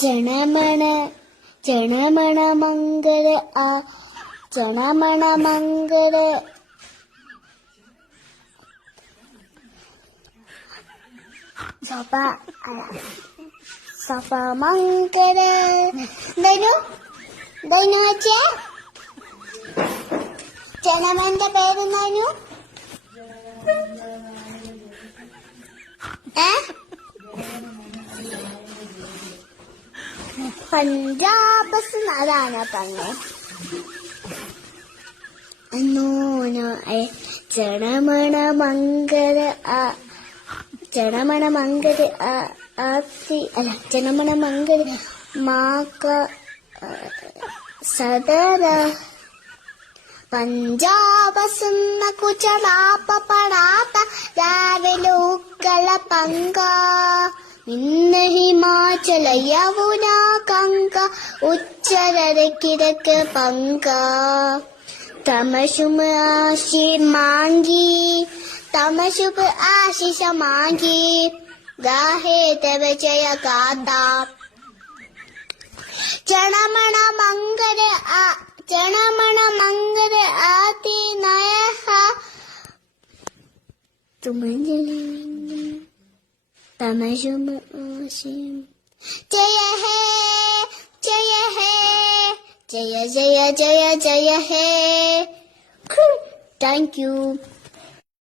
ജനമണ ജനമണ മംഗള ആ ജനമണ മംഗള സഭ സഭ മംഗള ദൈനു ദൈനു വെച്ചേ ജനമന്റെ പേരെന്താനു പഞ്ചാബസ് അതാണ് പറഞ്ഞേ ജനമണ മംഗള ജനമണ മംഗള അല്ല ജനമണ മംഗള മാക സദര പഞ്ചാബസുന്ന കുചലാപ്പ പടാത്ത രാവിലെ ഉക്കള പങ്ക ഇന്ന് ഹിമാചല യമുന കങ്ക ഉച്ചരര കിഴക്ക് പങ്ക തമശുമ ആശി മാങ്കി തമശുപ് ആശിഷ മാങ്കി ഗാഹേ തവ ജയ ഗാഥ ജനമണ മംഗള ജനമണ മംഗള ആതി നയ തുമഞ്ജലി തമശുമ ആശി ജയ ഹേ ജയ ഹേ ജയ ജയ ജയ ജയ ഹേ. Thank U.